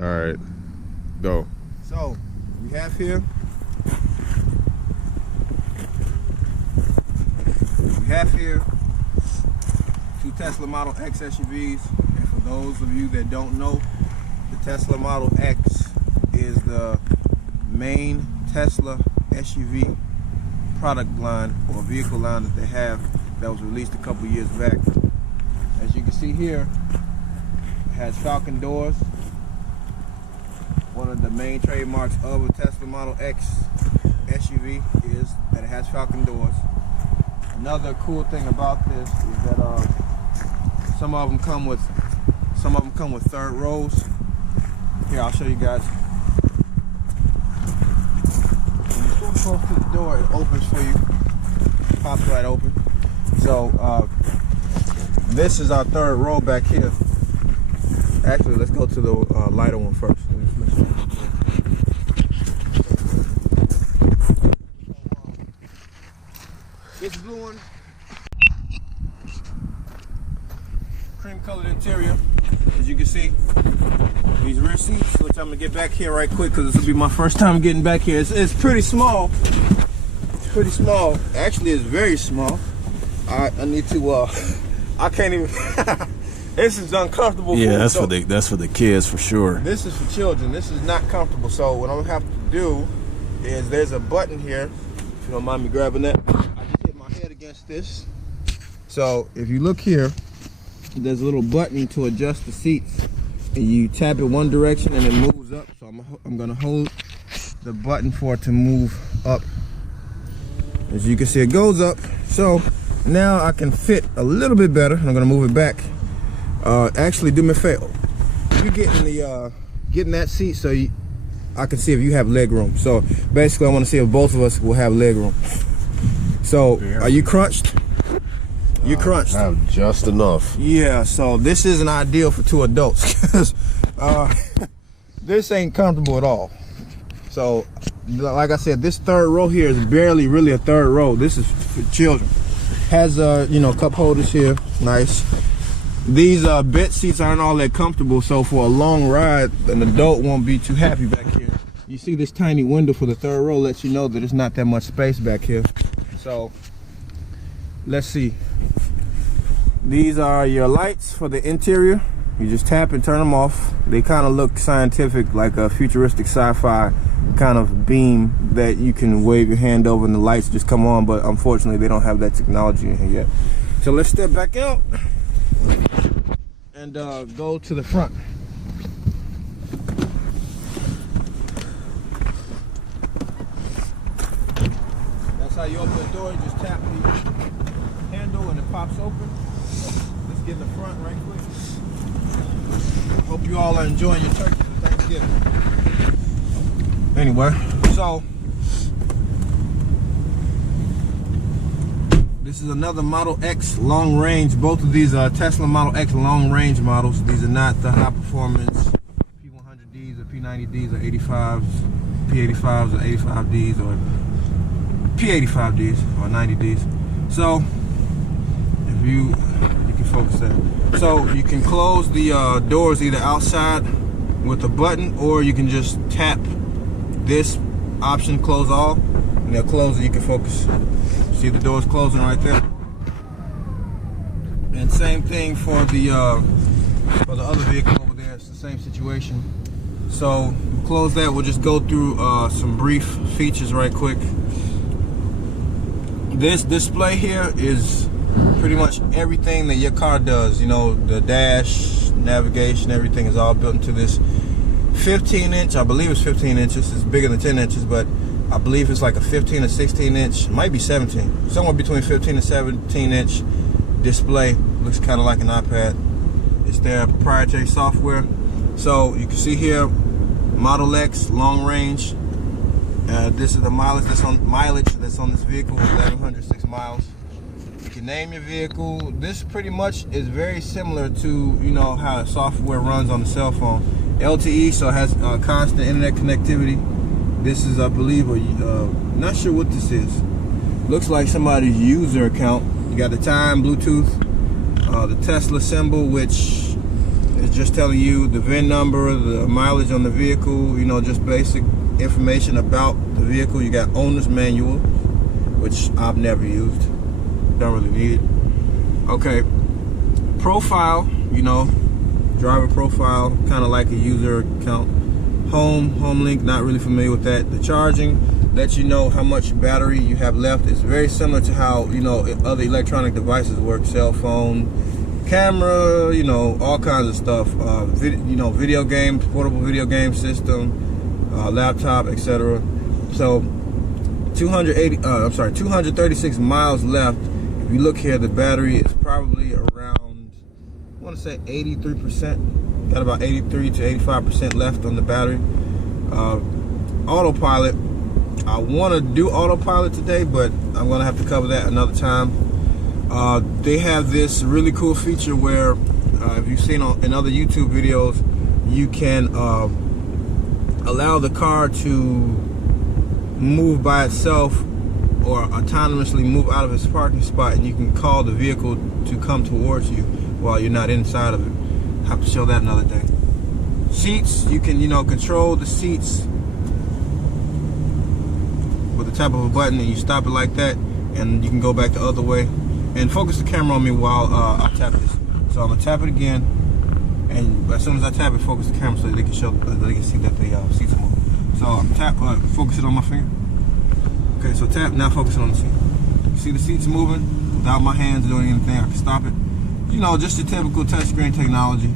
All right, go. So we have here, two Tesla Model X SUVs. And for those of you that don't know, the Tesla Model X is the main Tesla SUV product line or vehicle line that they have that was released a couple years back. As you can see here, it has Falcon doors. One of the main trademarks of a Tesla Model X SUV is that it has Falcon doors. Another cool thing about this is that some of them come with third rows. Here, I'll show you guys. When you go close to the door, it opens for you. Pops right open. So this is our third row back here. Actually, let's go to the lighter one first. This blue one, cream colored interior, as you can see. These rear seats, which I'm gonna get back here right quick because this will be my first time getting back here. It's pretty small. It's pretty small. Actually, it's very small. I need to. I can't even. This is uncomfortable. Yeah, that's for the kids for sure. This is for children. This is not comfortable. So what I'm gonna have to do is there's a button here. If you don't mind me grabbing that. I just hit my head against this. So if you look here, there's a little button to adjust the seats, and you tap it one direction and it moves up. So I'm gonna hold the button for it to move up. As you can see, it goes up. So now I can fit a little bit better. I'm gonna move it back. Actually, do me a favor. You get in that seat so I can see if you have leg room. So basically, I want to see if both of us will have leg room. So are you crunched? You crunched. I have just enough. Yeah. So this isn't ideal for two adults because this ain't comfortable at all. So like I said, this third row here is barely really a third row. This is for children. Has cup holders here, nice. These bed seats aren't all that comfortable, so for a long ride, an adult won't be too happy back here. You see this tiny window for the third row lets you know that there's not that much space back here. So let's see. These are your lights for the interior. You just tap and turn them off. They kind of look scientific, like a futuristic sci-fi kind of beam that you can wave your hand over and the lights just come on, but unfortunately they don't have that technology in here yet. So let's step back out and go to the front. That's how you open the door. You just tap the handle and it pops open. Let's get in the front right quick. Hope you all are enjoying your turkey for Thanksgiving. Anyway, so this is another Model X long range. Both of these are Tesla Model X long range models. These are not the high performance P100Ds or P90Ds or 85s, P85s or 85Ds or P85Ds or 90Ds. So if you can focus that. So you can close the doors either outside with a button, or you can just tap this option, close all, and they'll close and you can focus. See the doors closing right there. And same thing for the other vehicle over there. It's the same situation. So we'll close that. We'll just go through some brief features right quick. This display here is pretty much everything that your car does. You know, the dash, navigation, everything is all built into this 15-inch. I believe it's 15 inches. It's bigger than 10 inches, but I believe it's like a 15 or 16 inch, it might be 17, somewhere between 15 and 17 inch display. Looks kind of like an iPad. It's their proprietary software. So you can see here, Model X long range. This is the mileage that's on this vehicle, 1,106 miles. You can name your vehicle. This pretty much is very similar to how software runs on the cell phone. LTE, so it has constant internet connectivity. This is, I believe, not sure what this is. Looks like somebody's user account. You got the time, Bluetooth, the Tesla symbol, which It's just telling you the VIN number, the mileage on the vehicle, you know, just basic information about the vehicle. You got owner's manual, which I've never used. Don't really need it. Okay. Profile, you know, driver profile, kind of like a user account. Home link, not really familiar with that. The charging lets you know how much battery you have left. It's very similar to how, you know, other electronic devices work. Cell phone, camera, you know, all kinds of stuff. You know, video games, portable video game system, laptop, etc. So 236 miles left. If you look here, the battery is probably around, I want to say 83%. Got about 83 to 85% left on the battery. Autopilot. I want to do autopilot today, but I'm going to have to cover that another time. They have this really cool feature where, if you've seen in other YouTube videos, you can allow the car to move by itself or autonomously move out of its parking spot, and you can call the vehicle to come towards you while you're not inside of it. I have to show that another day. Seats, you can, you know, control the seats with the tap of a button, and you stop it like that, and you can go back the other way. And focus the camera on me while I tap this. So I'm gonna tap it again, and as soon as I tap it, focus the camera so they can see that the seats are moving. So I'm focus it on my finger. Okay, so tap, now focus it on the seat. You see the seats moving without my hands doing anything. I can stop it. You know, just your typical touchscreen technology.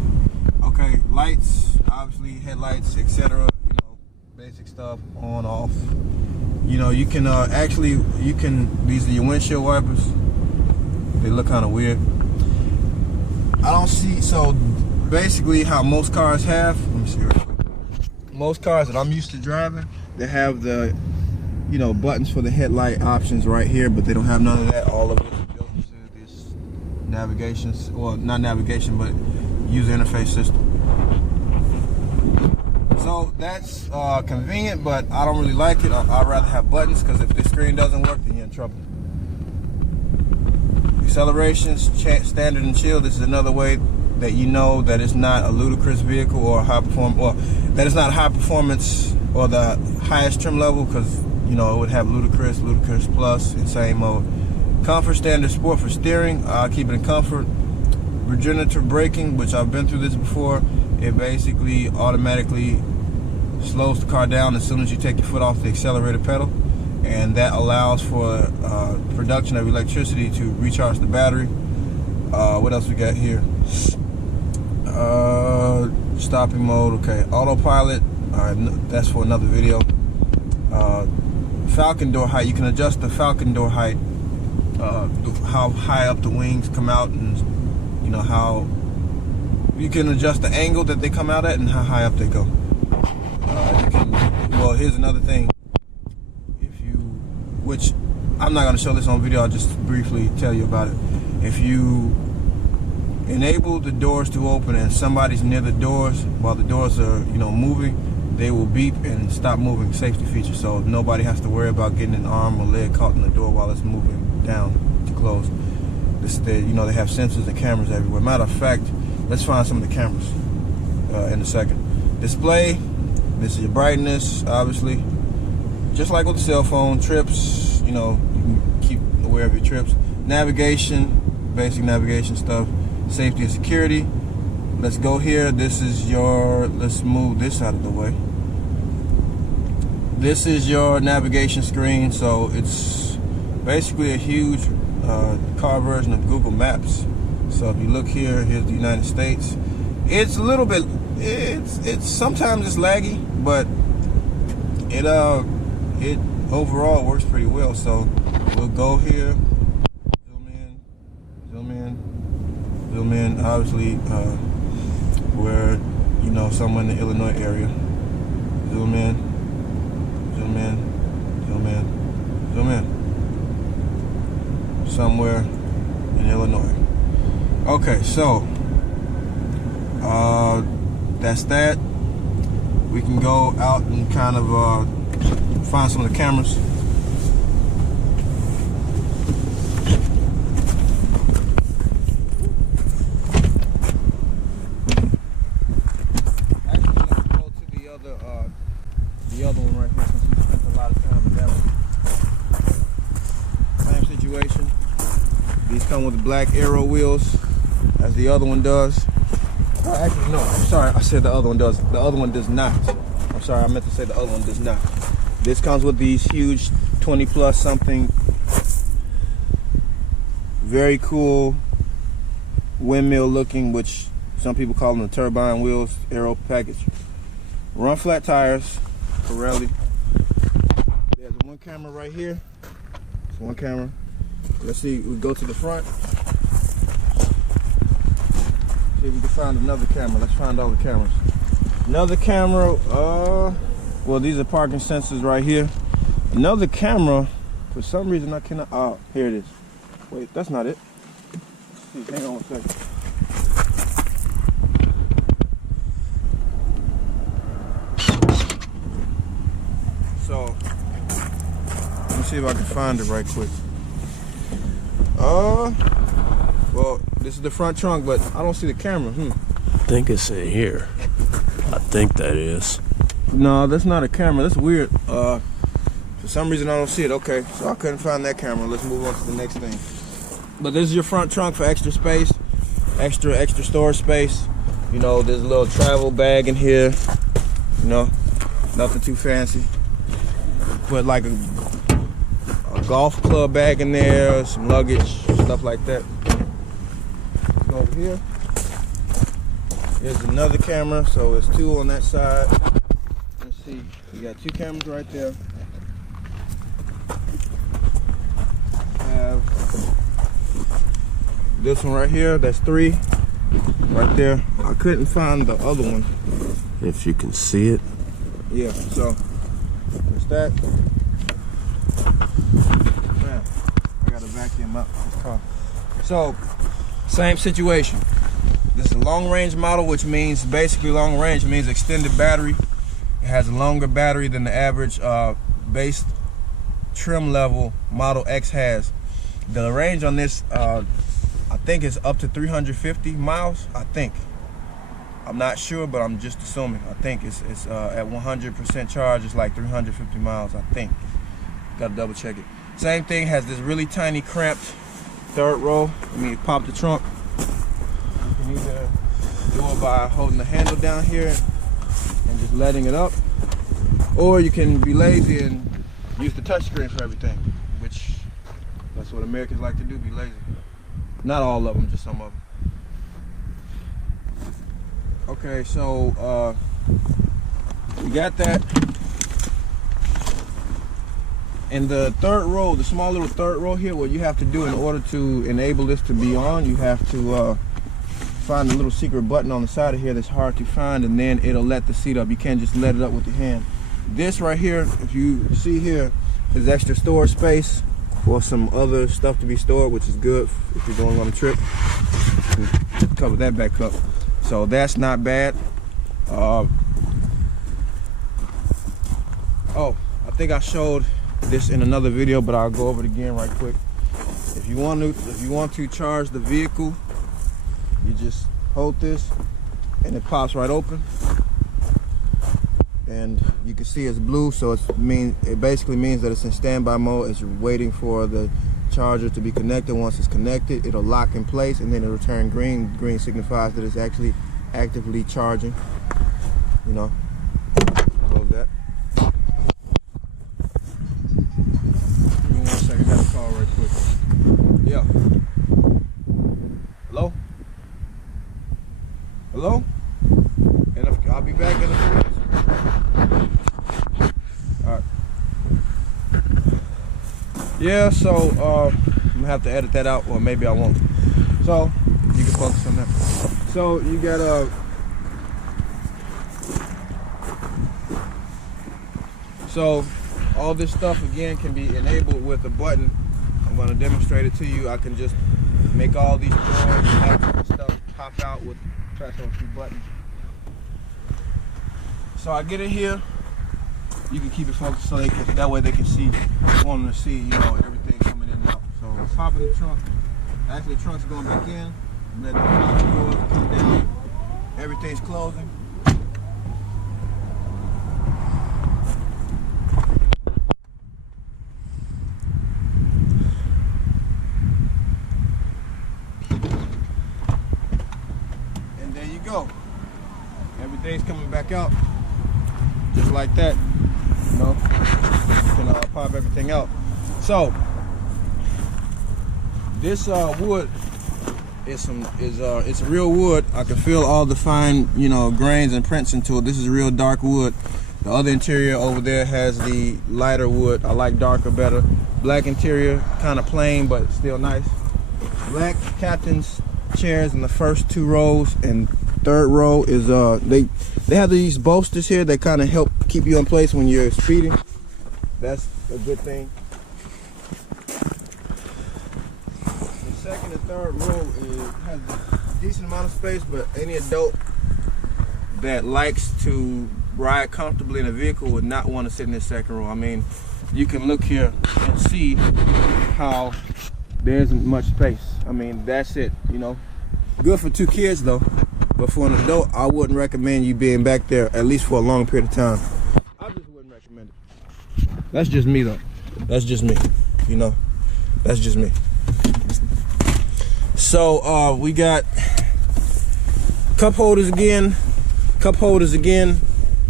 Okay, lights, obviously headlights, etc. You know, basic stuff, on, off. You know, you can these are your windshield wipers. They look kind of weird. I don't see, so basically how most cars have, let me see real quick. Most cars that I'm used to driving, they have the, you know, buttons for the headlight options right here, but they don't have none of that. All of it is built into this navigation, well, not navigation, but user interface system. So that's convenient, but I don't really like it. I'd rather have buttons, because if this screen doesn't work, then you're in trouble. Accelerations, standard and chill. This is another way that you know that it's not a ludicrous vehicle or high performance, or that it's not high performance or the highest trim level, because, you know, it would have ludicrous plus, insane mode. Comfort, standard, sport for steering. Keep it in comfort. Regenerative braking, which I've been through this before. It basically automatically slows the car down as soon as you take your foot off the accelerator pedal, and that allows for production of electricity to recharge the battery. What else we got here? Stopping mode. Okay, autopilot. That's for another video. Falcon door height. You can adjust the falcon door height, how high up the wings come out, and you know how you can adjust the angle that they come out at and how high up they go. Well, here's another thing. Which I'm not going to show this on video, I'll just briefly tell you about it. If you enable the doors to open and somebody's near the doors while the doors are, you know, moving, they will beep and stop moving. Safety feature, so nobody has to worry about getting an arm or leg caught in the door while it's moving down to close. You know, they have sensors and cameras everywhere. Matter of fact, let's find some of the cameras in a second. Display, this is your brightness, obviously. Just like with the cell phone. Trips, you know, you can keep aware of your trips. Navigation, basic navigation stuff. Safety and security. Let's go here. This is your, let's move this out of the way. This is your navigation screen. So it's basically a huge car version of Google Maps. So if you look here, here's the United States. It's a little bit, it's sometimes it's laggy, but it overall works pretty well. So we'll go here, zoom in, zoom in, zoom in. Obviously, we're, you know, somewhere in the Illinois area. Zoom in, zoom in, zoom in, zoom in. Somewhere in Illinois. Okay, so that's that. We can go out and kind of find some of the cameras. the other one right here, since we spent a lot of time with that one. Same situation. These come with black arrow wheels, as the other one does. Oh, actually, no, I'm sorry, I said the other one does. The other one does not. I'm sorry, I meant to say the other one does not. This comes with these huge 20 plus something, very cool windmill looking, which some people call them the turbine wheels, aero package. Run flat tires, Pirelli. There's one camera right here. There's one camera. Let's see, we go to the front. See if we can find another camera. Let's find all the cameras. Another camera, well, these are parking sensors right here. Another camera, for some reason I cannot, oh, here it is. Wait, that's not it. Hang on a second. So, let me see if I can find it right quick. Well, this is the front trunk, but I don't see the camera. I think it's in here. I think that is. No, that's not a camera. That's weird. For some reason I don't see it. Okay, so I couldn't find that camera. Let's move on to the next thing. But this is your front trunk for extra space, extra storage space. You know, there's a little travel bag in here. You know, nothing too fancy. Put like a golf club bag in there, some luggage, stuff like that. Go over here. Here's another camera, so it's two on that side. Let's see, we got two cameras right there. Have this one right here, that's three. Right there. I couldn't find the other one. If you can see it. Yeah, so there's that. Man, I gotta vacuum up this car. So, same situation. This is a long range model, which means basically long range means extended battery. It has a longer battery than the average base trim level Model X has. The range on this, I think is up to 350 miles, I think. I'm not sure, but I'm just assuming. I think it's at 100% charge, it's like 350 miles, I think. Gotta double check it. Same thing, has this really tiny cramped third row. I mean, pop the trunk. You can either do it by holding the handle down here and just letting it up, or you can be lazy and use the touchscreen for everything, which that's what Americans like to do, be lazy. Not all of them, just some of them. Okay, so we got that. And the third row, the small little third row here, what you have to do in order to enable this to be on, you have to find a little secret button on the side of here that's hard to find, and then it'll let the seat up. You can't just let it up with your hand. This right here, if you see here, is extra storage space for some other stuff to be stored, which is good if you're going on a trip. Cover that back up. So that's not bad. Oh, I think I showed this in another video, but I'll go over it again right quick. If you want to charge the vehicle, you just hold this and it pops right open, and you can see it's blue, so it basically means that it's in standby mode. It's waiting for the charger to be connected. Once it's connected, it'll lock in place, and then it'll turn green. Green signifies that it's actually actively charging. You know, close that. Give me 1 second, I got a call right quick. Yeah. Hello? Hello? And I'll be back in a few minutes. Alright. Yeah, so I'm gonna have to edit that out, or maybe I won't. So you can focus on that. So you got so all this stuff again can be enabled with a button. I'm gonna demonstrate it to you. I can just make all these drawers and stuff pop out with press on a few buttons. So I get in here. You can keep it focused so that way they can see, want them to see, you know, everything coming in and out. So pop in the trunk. Actually, the trunk's going back in. Let the doors come down. Everything's closing. back out just like that. You know, you can pop everything out. So this wood is it's real wood. I can feel all the fine, you know, grains and prints into it. This is real dark wood. The other interior over there has the lighter wood. I like darker better. Black interior, kind of plain but still nice. Black captain's chairs in the first 2 rows, and third row is they have these bolsters here that kind of help keep you in place when you're speeding. That's a good thing. The second and third row has a decent amount of space, but any adult that likes to ride comfortably in a vehicle would not want to sit in this second row. I mean, you can look here and see how there isn't much space. I mean, that's it, you know. Good for 2 kids though, but for an adult, I wouldn't recommend you being back there at least for a long period of time. I just wouldn't recommend it. That's just me though. That's just me, you know. That's just me. So we got cup holders again,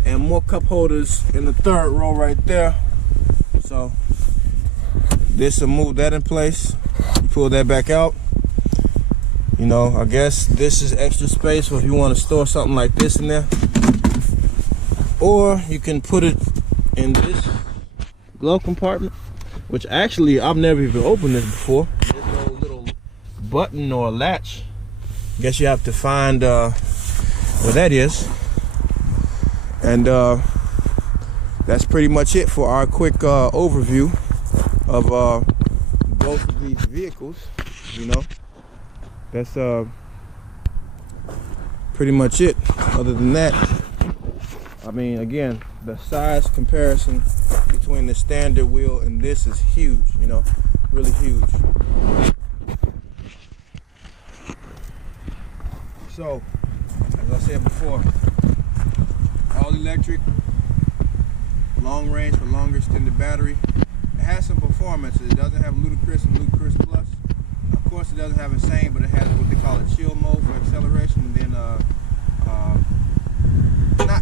and more cup holders in the third row right there. So this will move that in place. Pull that back out. You know, I guess this is extra space for if you want to store something like this in there. Or you can put it in this glove compartment, which actually I've never even opened this before. There's no little button or latch. Guess you have to find where that is. And that's pretty much it for our quick overview of both of these vehicles. You know, that's pretty much it. Other than that, I mean, again, the size comparison between the standard wheel and this is huge, you know, really huge. So, as I said before, all electric, long range for longer extended battery. It has some performance. It doesn't have ludicrous and ludicrous plus. Of course, it doesn't have insane, but it has what they call a chill mode for acceleration. And then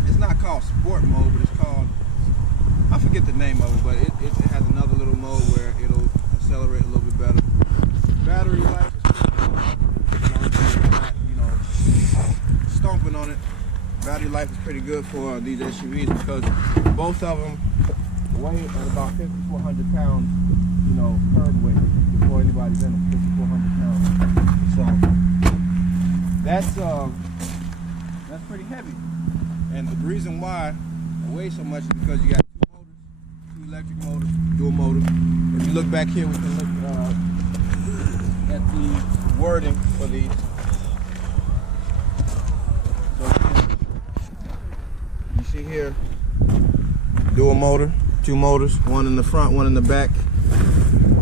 it's not called sport mode, but it's called, I forget the name of it, but it has another little mode where it'll accelerate a little bit better. Battery life is pretty good. Not, you know, stomping on it. Battery life is pretty good for these SUVs because both of them weigh at about 5,400 pounds, you know, curb weight before anybody's in them, 5,400 pounds. So that's pretty heavy. And the reason why it weighs so much is because you got 2 motors, 2 electric motors, dual motor. If you look back here, we can look at the wording for these. So you see here, dual motor, 2 motors, 1 in the front, 1 in the back.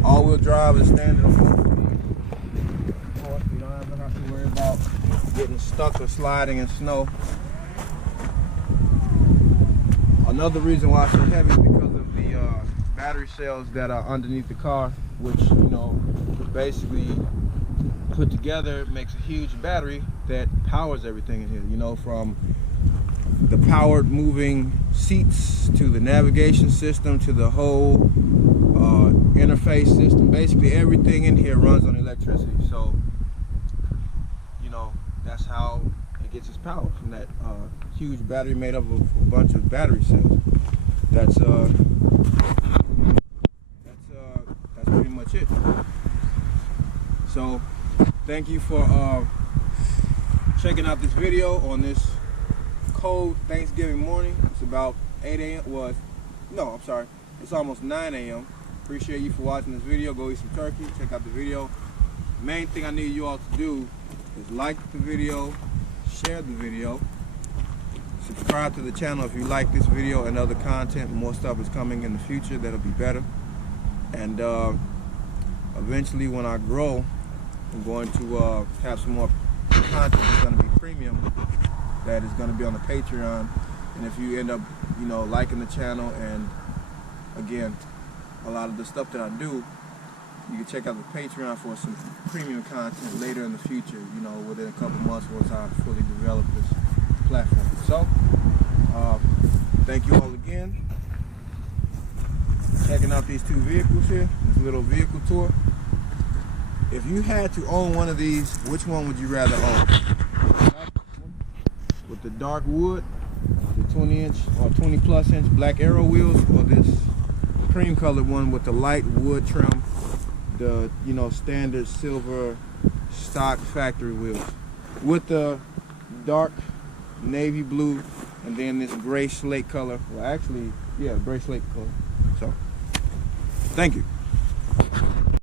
All-wheel drive is standard on both of these. Of course, you don't ever have to worry about getting stuck or sliding in snow. Another reason why it's so heavy is because of the battery cells that are underneath the car, which, you know, basically put together makes a huge battery that powers everything in here, you know, from the powered moving seats to the navigation system to the whole interface system. Basically everything in here runs on electricity. So, you know, that's how it gets its power, from that huge battery made up of a bunch of battery cells. That's pretty much it. So thank you for checking out this video on this cold Thanksgiving morning. It's about 8 a.m. Well, no, I'm sorry. It's almost 9 a.m. Appreciate you for watching this video. Go eat some turkey. Check out the video. Main thing I need you all to do is like the video, share the video, subscribe to the channel if you like this video and other content. More stuff is coming in the future that'll be better. And eventually when I grow, I'm going to have some more content that's going to be premium, that is going to be on the Patreon. And if you end up, you know, liking the channel, and again, a lot of the stuff that I do, you can check out the Patreon for some premium content later in the future, you know, within a couple months once I fully develop this platform. So, Thank you all again. Checking out these two vehicles here, this little vehicle tour. If you had to own one of these, which one would you rather own? With the dark wood, the 20-inch or 20+ inch black arrow wheels, or this cream colored one with the light wood trim, the standard silver stock factory wheels, with the dark navy blue and then this gray slate color. Well, actually, yeah, gray slate color. So, thank you.